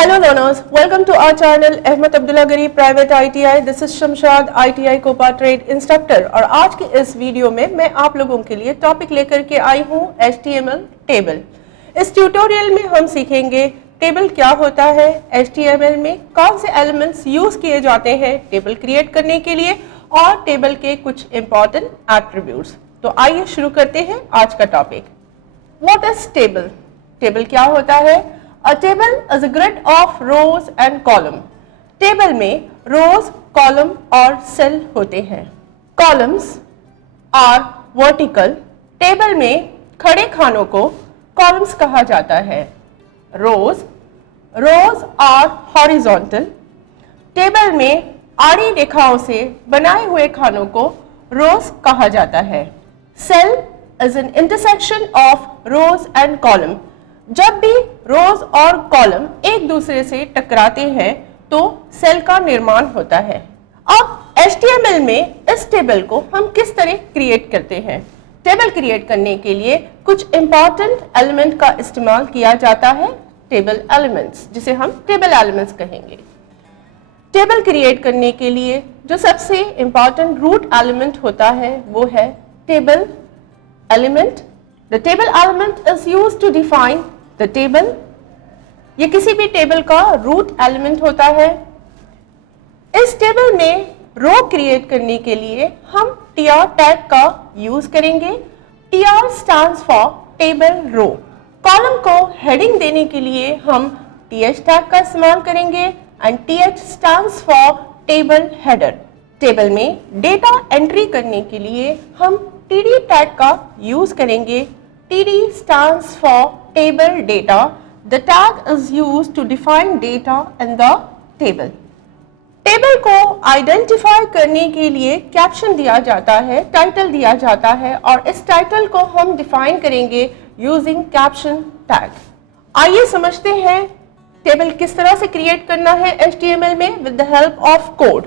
Hello learners, welcome to our channel Ahmed Abdullah Garib Private ITI. This is Shamshad ITI Copa trade instructor और आज की इस video में मैं आप लोगों के लिए टॉपिक लेकर के आई हूँ HTML टेबल। इस ट्यूटोरियल में हम सीखेंगे टेबल क्या होता है, HTML में कौन से एलिमेंट्स यूज किए जाते हैं टेबल क्रिएट करने के लिए और टेबल के कुछ इंपॉर्टेंट एट्रीब्यूट्स। तो आइए शुरू करते हैं आज का topic. What is table? Table क्या होता है? A table is a grid of rows and column. Table में rows, column और cell होते हैं। Columns are vertical. टेबल में खड़े खानों को columns कहा जाता है। Rows are horizontal. टेबल में आड़ी रेखाओं से बनाए हुए खानों को rows कहा जाता है। Cell is an intersection of rows and column. जब भी रोज और कॉलम एक दूसरे से टकराते हैं तो सेल का निर्माण होता है। अब HTML में इस टेबल को हम किस तरह क्रिएट करते हैं? टेबल क्रिएट करने के लिए कुछ इंपॉर्टेंट एलिमेंट का इस्तेमाल किया जाता है, टेबल एलिमेंट्स, जिसे हम टेबल एलिमेंट्स कहेंगे। टेबल क्रिएट करने के लिए जो सबसे इंपॉर्टेंट रूट एलिमेंट होता है वो है table element. The table element is used to define the table. ये किसी भी टेबल का रूट एलिमेंट होता है। इस टेबल में रो क्रिएट करने के लिए हम tr टैग का यूज करेंगे। tr stands for table row. Column को हेडिंग देने के लिए हम th टैग का इस्तेमाल करेंगे and th stands for table header. Table में डेटा एंट्री करने के लिए हम td टैग का यूज करेंगे। td stands for table data. The tag is used to define data in the table. Table को आइडेंटिफाई करने के लिए कैप्शन दिया जाता है, टाइटल दिया जाता है और इस टाइटल को हम डिफाइन करेंगे यूजिंग कैप्शन टैग। आइए समझते हैं टेबल किस तरह से क्रिएट करना है HTML में with the help of code.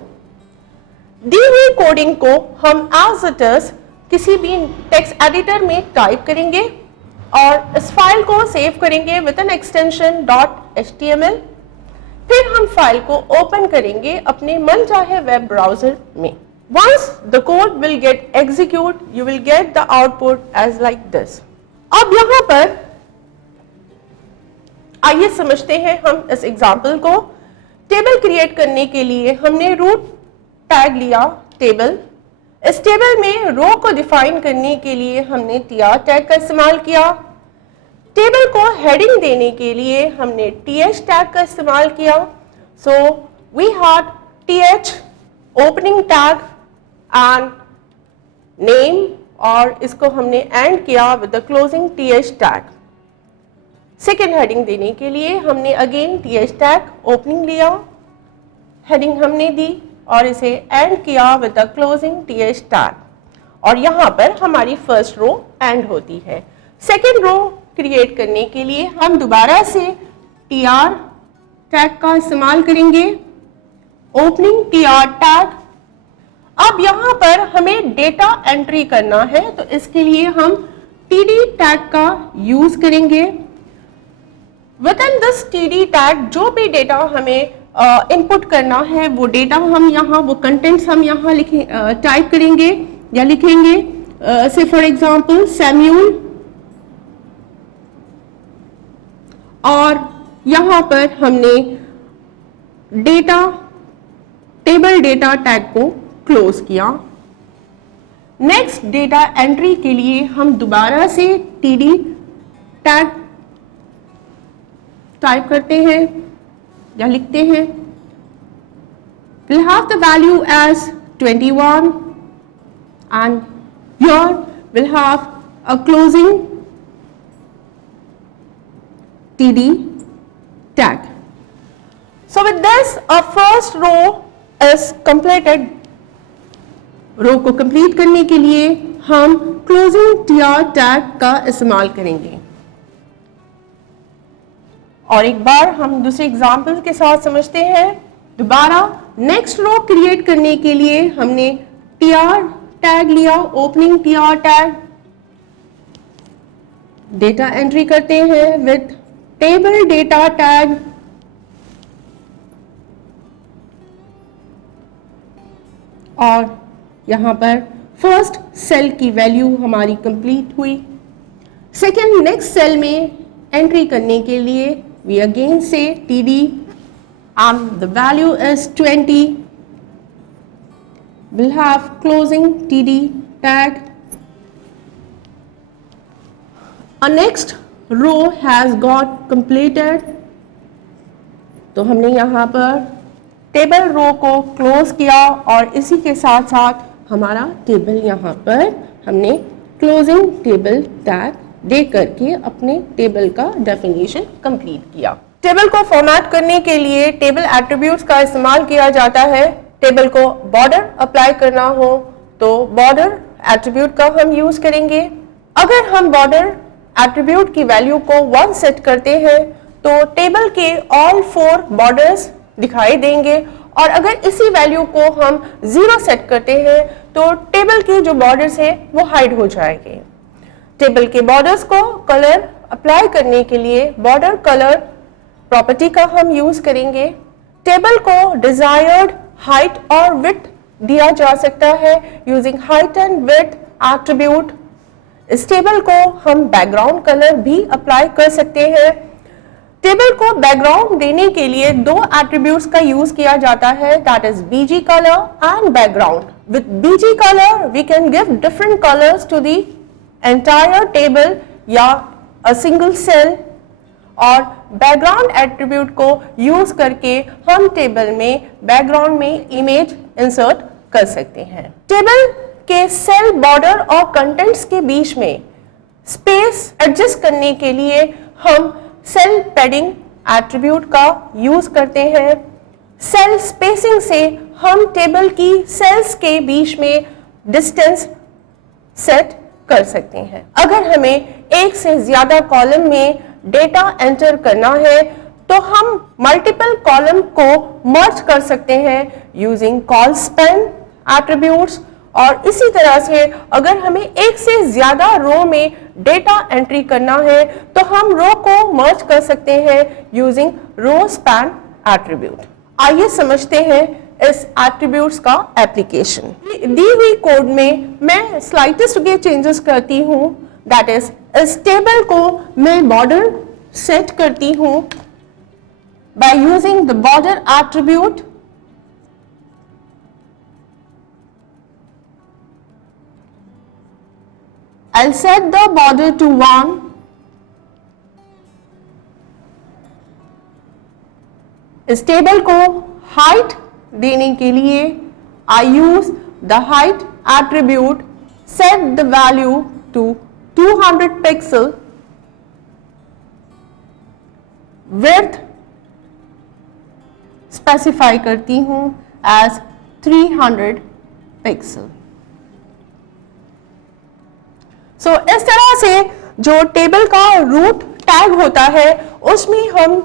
दी हुई कोडिंग को हम एज इट इज किसी भी टेक्स्ट एडिटर में टाइप करेंगे और इस फाइल को सेव करेंगे विद एन एक्सटेंशन .html। फिर हम फाइल को ओपन करेंगे अपने मनचाहे वेब ब्राउजर में। Once the code will get execute you will get the output as like this. अब यहां पर आइए समझते हैं हम इस एग्जांपल को। टेबल क्रिएट करने के लिए हमने रूट टैग लिया टेबल। इस टेबल में रो को डिफाइन करने के लिए हमने tr टैग का इस्तेमाल किया। टेबल को हेडिंग देने के लिए हमने th टैग का इस्तेमाल किया। So we had th opening tag and name और इसको हमने एंड किया with the closing th tag. Second heading देने के लिए हमने अगेन th टैग ओपनिंग लिया, हेडिंग हमने दी और इसे एंड किया with the closing th tag और यहाँ पर हमारी फर्स्ट रो एंड होती है। सेकेंड रो क्रिएट करने के लिए हम दोबारा से tr टैग का इस्तेमाल करेंगे, ओपनिंग tr टैग। अब यहाँ पर हमें डेटा एंट्री करना है तो इसके लिए हम td टैग का यूज करेंगे। With in this td tag जो भी डेटा हमें इनपुट करना है वो डेटा हम यहाँ, वो कंटेंट्स हम यहाँ टाइप करेंगे या लिखेंगे। से फॉर एग्जांपल सैम्यूल और यहाँ पर हमने डेटा टेबल डेटा टैग को क्लोज किया। नेक्स्ट डेटा एंट्री के लिए हम दोबारा से td टैग टाइप करते हैं या लिखते हैं। We'll have the value as 21 and here we'll have a closing td tag. So with this our first row is completed. रो को कंप्लीट करने के लिए हम closing tr tag का इस्तेमाल करेंगे। और एक बार हम दूसरे एग्जाम्पल के साथ समझते हैं। दोबारा नेक्स्ट रो क्रिएट करने के लिए हमने tr टैग लिया, opening tr tag, data entry करते हैं विद टेबल डेटा टैग और यहाँ पर फर्स्ट सेल की वैल्यू हमारी कंप्लीट हुई। सेकेंड नेक्स्ट सेल में एंट्री करने के लिए वी अगेन से TD and the value is 20. We'll have closing TD tag. A next row has got completed. तो हमने यहाँ पर टेबल रो को क्लोज किया और इसी के साथ साथ हमारा टेबल यहाँ पर हमने क्लोजिंग टेबल टैग दे करके अपने टेबल का डेफिनेशन कंप्लीट किया। टेबल को फॉर्मेट करने के लिए टेबल एट्रीब्यूट्स का इस्तेमाल किया जाता है। टेबल को बॉर्डर अप्लाई करना हो तो बॉर्डर एट्रीब्यूट का हम यूज करेंगे। अगर हम बॉर्डर एट्रीब्यूट की वैल्यू को 1 सेट करते हैं तो टेबल के ऑल 4 बॉर्डर्स दिखाई देंगे और अगर इसी वैल्यू को हम 0 सेट करते हैं तो टेबल के जो बॉर्डर्स है वो हाइड हो जाएंगे। टेबल के बॉर्डर्स को कलर अप्लाई करने के लिए बॉर्डर कलर प्रॉपर्टी का हम यूज करेंगे। टेबल को डिजायर्ड हाइट और विड्थ दिया जा सकता है using height and width attribute. इस टेबल को हम बैकग्राउंड कलर भी अप्लाई कर सकते हैं। टेबल को बैकग्राउंड देने के लिए 2 एट्रीब्यूट्स का यूज किया जाता है, that is BG color and background. With BG color we can give different colors to the entire table या a single cell, और बैकग्राउंड एट्रीब्यूट को यूज करके हम टेबल में बैकग्राउंड में इमेज इंसर्ट कर सकते हैं। टेबल के सेल बॉर्डर और कंटेंट्स के बीच में स्पेस एडजस्ट करने के लिए हम सेल पैडिंग एट्रीब्यूट का यूज करते हैं। सेल स्पेसिंग से हम टेबल की सेल्स के बीच में डिस्टेंस सेट कर सकते हैं। अगर हमें एक से ज्यादा कॉलम में डेटा एंटर करना है तो हम मल्टीपल कॉलम को मर्ज कर सकते हैं यूजिंग कॉल स्पैन एट्रीब्यूट्स, और इसी तरह से अगर हमें एक से ज्यादा रो में डेटा एंट्री करना है तो हम रो को मर्ज कर सकते हैं यूजिंग रो स्पैन एट्रीब्यूट। आइए समझते हैं इस एट्रीब्यूट्स का एप्लीकेशन। दी हुई कोड में मैं स्लाइटेस्ट के चेंजेस करती हूं, दैट इज इस टेबल को मैं बॉर्डर सेट करती हूं by using the border attribute. I'll set the border to 1. इस टेबल को हाइट देने के लिए I use the height attribute, set the value to 200 pixel, width specify करती हूं as 300 pixel। सो इस तरह से जो टेबल का रूट टैग होता है उसमें हम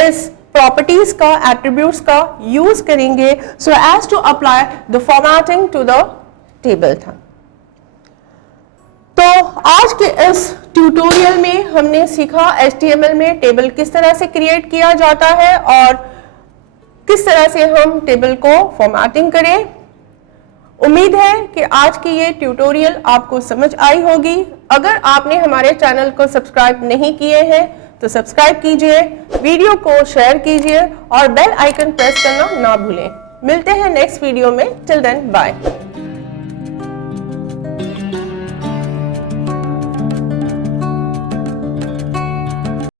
इस प्रॉपर्टीज का एट्रीब्यूट्स का यूज करेंगे so as to apply the formatting to the table था। तो आज के इस ट्यूटोरियल में हमने सीखा HTML में टेबल किस तरह से क्रिएट किया जाता है और किस तरह से हम टेबल को फॉर्मेटिंग करें। उम्मीद है कि आज की ये ट्यूटोरियल आपको समझ आई होगी। अगर आपने हमारे चैनल को सब्सक्राइब नहीं किए हैं तो सब्सक्राइब कीजिए, वीडियो को शेयर कीजिए और बेल आइकन प्रेस करना ना भूलें। मिलते हैं नेक्स्ट वीडियो में। Till then bye.